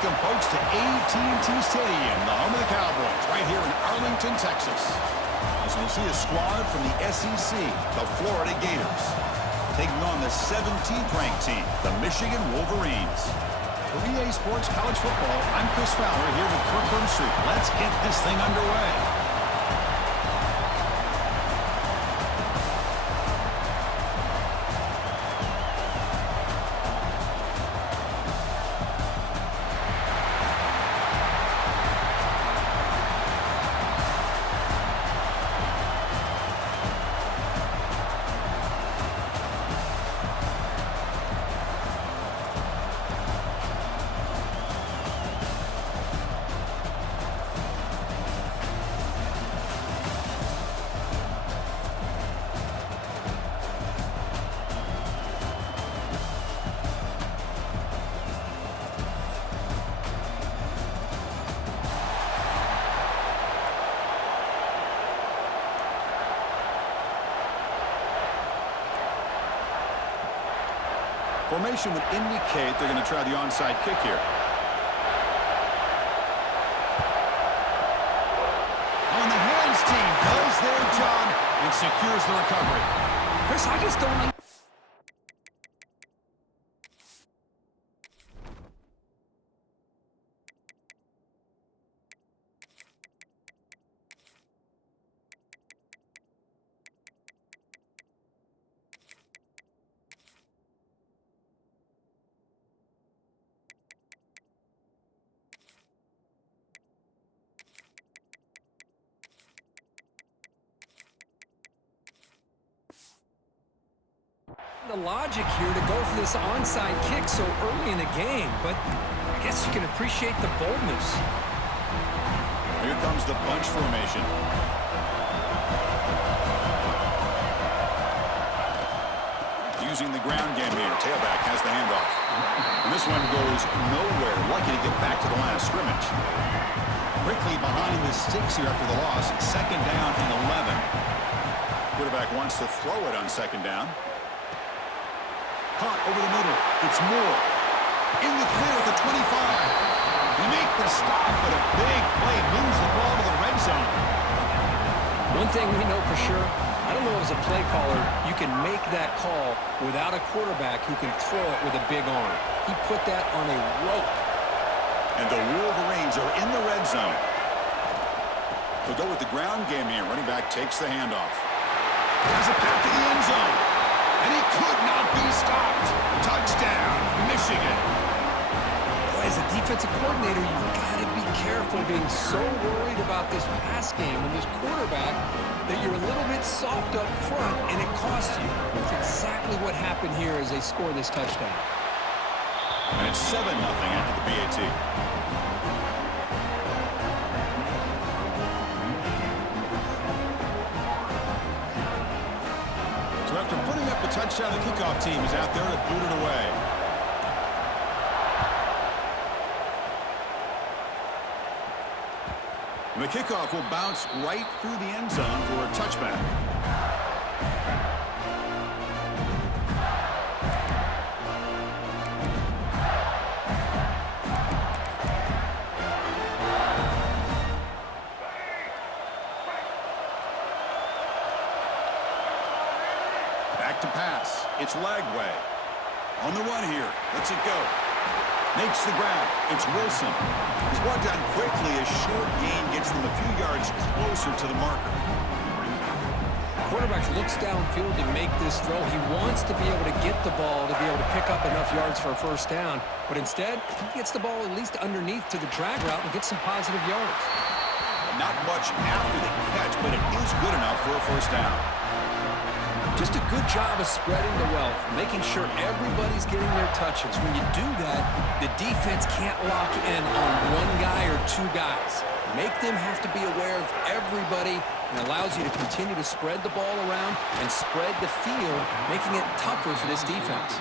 Welcome, folks, to AT&T Stadium, the home of the Cowboys, right here in Arlington, Texas. As we'll see a squad from the SEC, the Florida Gators, taking on the 17th-ranked team, the Michigan Wolverines. For EA Sports College Football, I'm Chris Fowler here with Kirk Herbstreit. Let's get this thing underway. Formation would indicate they're going to try the onside kick here. On the hands team does their job and secures the recovery. Chris, I just don't... the logic here to go for this onside kick so early in the game, but I guess you can appreciate the boldness. Here comes the bunch formation. Using the ground game here, tailback has the handoff. And this one goes nowhere, lucky to get back to the line of scrimmage. Quickly behind the sticks here after the loss, second down and 11. Quarterback wants to throw it on second down. Caught over the middle. It's Moore. In the clear at the 25. They make the stop, but a big play moves the ball to the red zone. One thing we know for sure, I don't know as a play caller, you can make that call without a quarterback who can throw it with a big arm. He put that on a rope. And the Wolverines are in the red zone. They'll go with the ground game here. Running back takes the handoff. Has a pass to the end zone. And he could not be stopped. Touchdown, Michigan. Boy, as a defensive coordinator, you've got to be careful being so worried about this pass game and this quarterback that you're a little bit soft up front, and it costs you. It's exactly what happened here as they score this touchdown. And it's 7-0 after the PAT. So after putting up a touchdown, the kickoff team is out there to boot it away. And the kickoff will bounce right through the end zone for a touchback. To pass. It's Lagway. On the run here. Lets it go. Makes the grab. It's Wilson. He's brought down quickly. A short gain gets them a few yards closer to the marker. Quarterback looks downfield to make this throw. He wants to be able to get the ball to be able to pick up enough yards for a first down. But instead, he gets the ball at least underneath to the drag route and gets some positive yards. Not much after the catch, but it is good enough for a first down. Just a good job of spreading the wealth, making sure everybody's getting their touches. When you do that, the defense can't lock in on one guy or two guys. Make them have to be aware of everybody, and allows you to continue to spread the ball around and spread the field, making it tougher for this defense.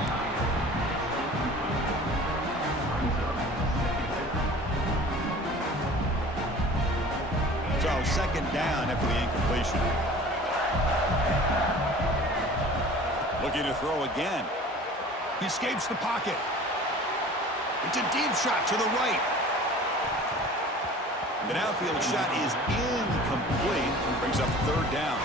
So second down after the incompletion. Looking to throw again. He escapes the pocket. It's a deep shot to the right. The downfield shot is incomplete. Brings up third down.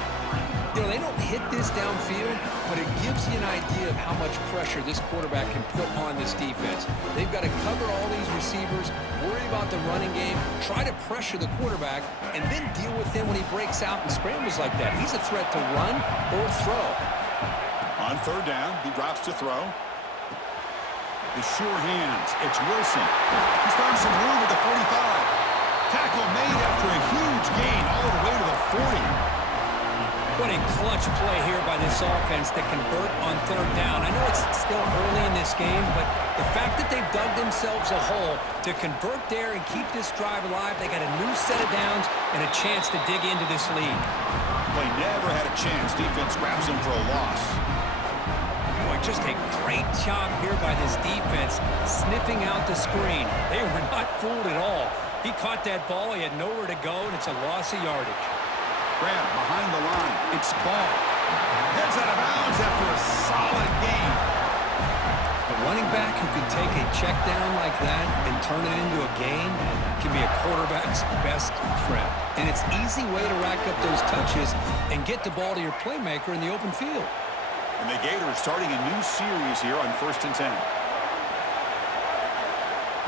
You know, they don't hit this downfield, but it gives you an idea of how much pressure this quarterback can put on this defense. They've got to cover all these receivers, worry about the running game, try to pressure the quarterback, and then deal with him when he breaks out and scrambles like that. He's a threat to run or throw. On third down, he drops to throw. The sure hands. It's Wilson. He's found some room at the 45. Tackle made after a huge gain all the way to the 40. What a clutch play here by this offense to convert on third down. I know it's still early in this game, but the fact that they've dug themselves a hole to convert there and keep this drive alive, they got a new set of downs and a chance to dig into this lead. They never had a chance. Defense grabs him for a loss. Boy, just a great job here by this defense, sniffing out the screen. They were not fooled at all. He caught that ball. He had nowhere to go, and it's a loss of yardage. Grab behind the line. It's ball. Heads out of bounds after a solid gain. A running back who can take a check down like that and turn it into a gain can be a quarterback's best friend. And it's an easy way to rack up those touches and get the ball to your playmaker in the open field. And the Gators starting a new series here on 1st and 10.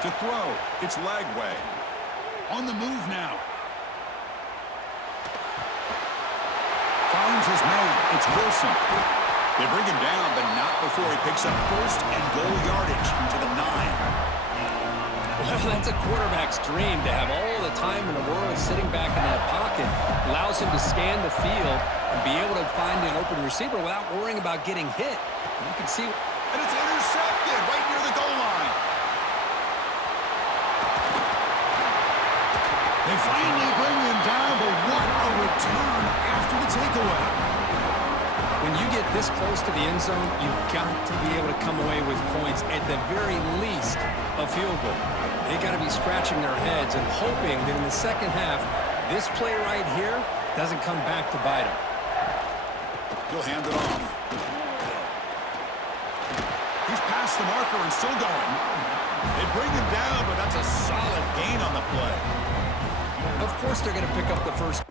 To throw, it's Lagway. On the move now. Finds his man. It's Wilson. They bring him down, but not before he picks up first and goal yardage into the 9. Well, that's a quarterback's dream to have all the time in the world sitting back in that pocket. Allows him to scan the field and be able to find an open receiver without worrying about getting hit. You can see. And it's intercepted right near the goal line. They finally bring him down, but what a return after the takeaway. When you get this close to the end zone, you've got to be able to come away with points, at the very least, a field goal. They got to be scratching their heads and hoping that in the second half, this play right here doesn't come back to bite them. He'll hand it off. He's past the marker and still going. They bring him down, but that's a solid gain on the play. Of course they're going to pick up the first.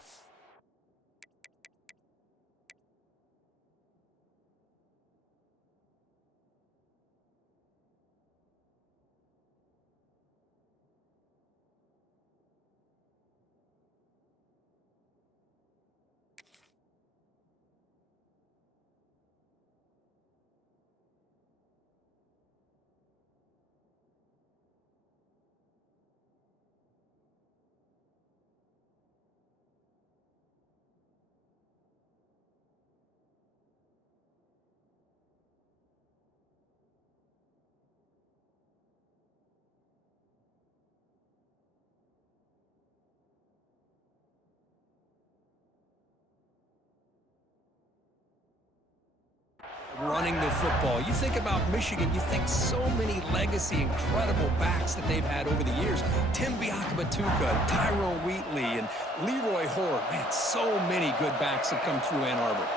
Running the football. You think about Michigan, you think so many legacy, incredible backs that they've had over the years. Tim Biakabatuka, Tyrone Wheatley, and Leroy Hoare. Man, so many good backs have come through Ann Arbor.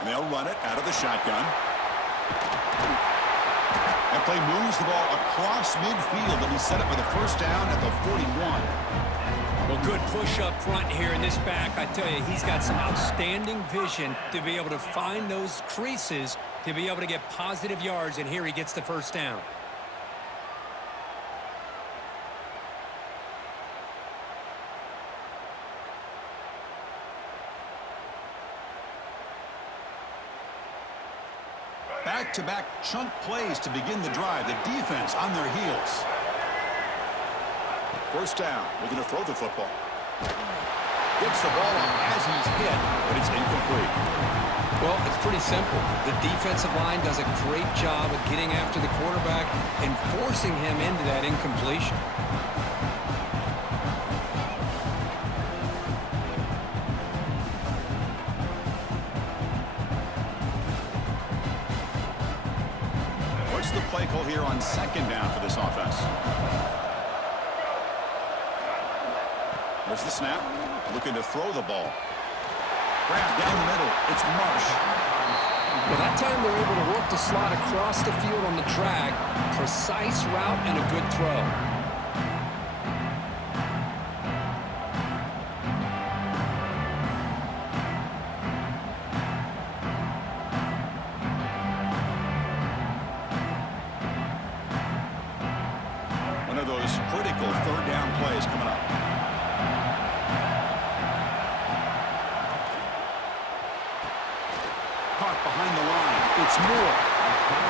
And they'll run it out of the shotgun. That play moves the ball across midfield, and he set it with a first down at the 41. Well, good push up front here in this back. I tell you, he's got some outstanding vision to be able to find those creases, to be able to get positive yards, and here he gets the first down. Back-to-back chunk plays to begin the drive. The defense on their heels. First down. We're going to throw the football. Gets the ball off as he's hit, but it's incomplete. Well, it's pretty simple. The defensive line does a great job of getting after the quarterback and forcing him into that incompletion. What's the play call here on second down for this offense? There's the snap. Looking to throw the ball. Grab down the middle. It's Marsh. Well, that time they're able to work the slot across the field on the drag. Precise route and a good throw. One of those critical third down plays coming up. Caught behind the line. It's Moore.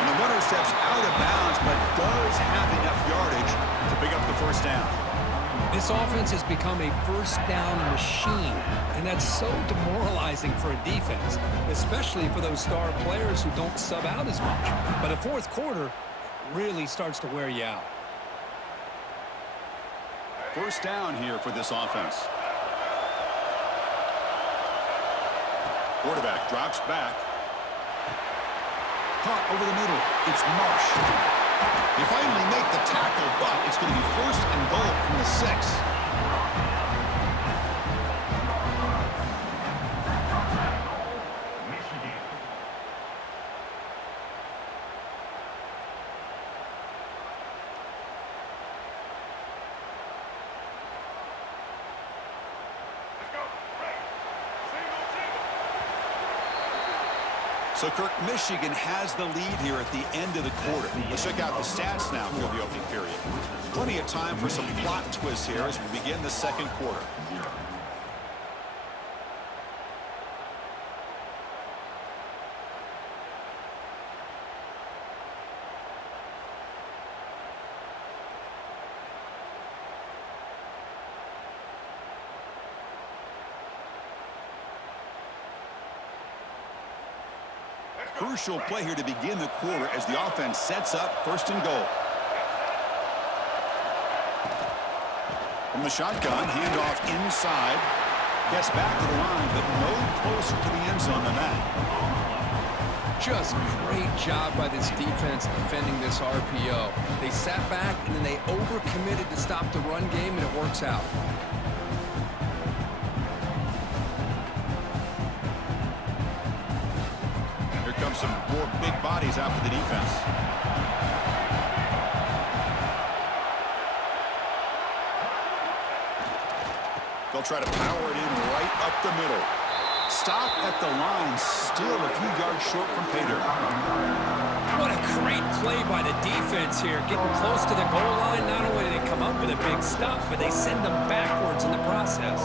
And the runner steps out of bounds, but does have enough yardage to pick up the first down. This offense has become a first down machine, and that's so demoralizing for a defense, especially for those star players who don't sub out as much. But a fourth quarter really starts to wear you out. First down here for this offense. Quarterback drops back. Caught over the middle. It's Marsh. They finally make the tackle, but it's going to be first and goal from the 6. So, Kirk, Michigan has the lead here at the end of the quarter. Let's check out the stats now for the opening period. Plenty of time for some plot twists here as we begin the second quarter. Crucial play here to begin the quarter as the offense sets up first and goal. From the shotgun, handoff inside. Gets back to the line, but no closer to the end zone than that. Just great job by this defense defending this RPO. They sat back, and then they overcommitted to stop the run game, and it works out. Some more big bodies out for the defense. They'll try to power it in right up the middle. Stop at the line, still a few yards short from pay dirt. What a great play by the defense here. Getting close to the goal line, not only do they come up with a big stop, but they send them backwards in the process.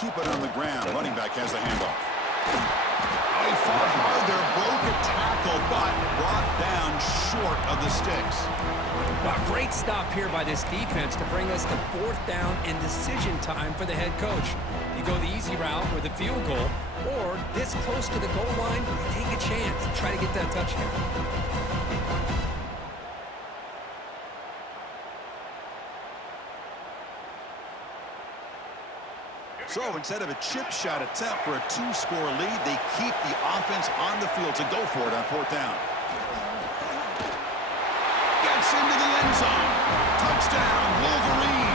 Keep it on the ground. Running back has the handoff. Oh, he fought hard there, broke a tackle, but brought down short of the sticks. Wow, great stop here by this defense to bring us to fourth down and decision time for the head coach. You go the easy route with a field goal, or this close to the goal line, you take a chance and try to get that touchdown. So instead of a chip shot attempt for a 2-score lead, they keep the offense on the field to go for it on fourth down. Gets into the end zone. Touchdown, Wolverines.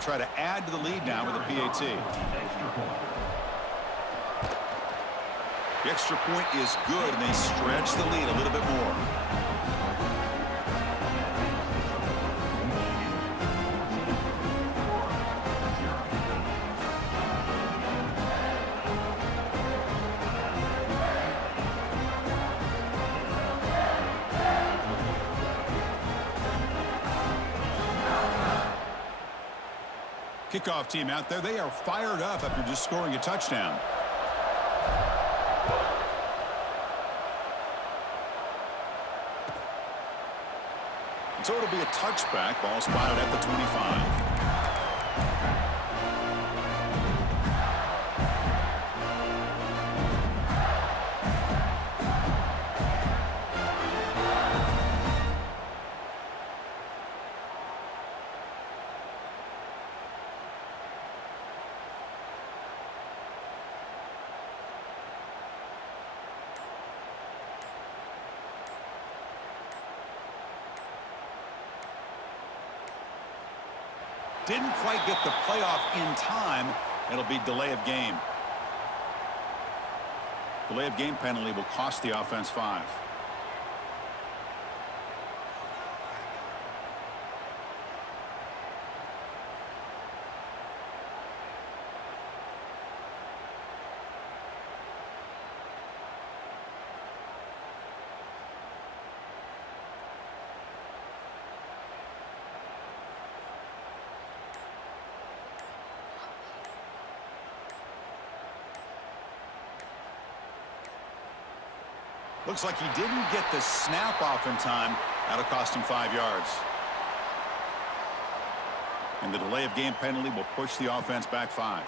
Try to add to the lead now with a PAT. The extra point is good, and they stretch the lead a little bit more. Kickoff team out there. They are fired up after just scoring a touchdown. So it'll be a touchback. Ball spotted at the 25. Didn't quite get the playoff in time. It'll be delay of game. Delay of game penalty will cost the offense 5. Looks like he didn't get the snap off in time. That'll cost him 5 yards. And the delay of game penalty will push the offense back 5.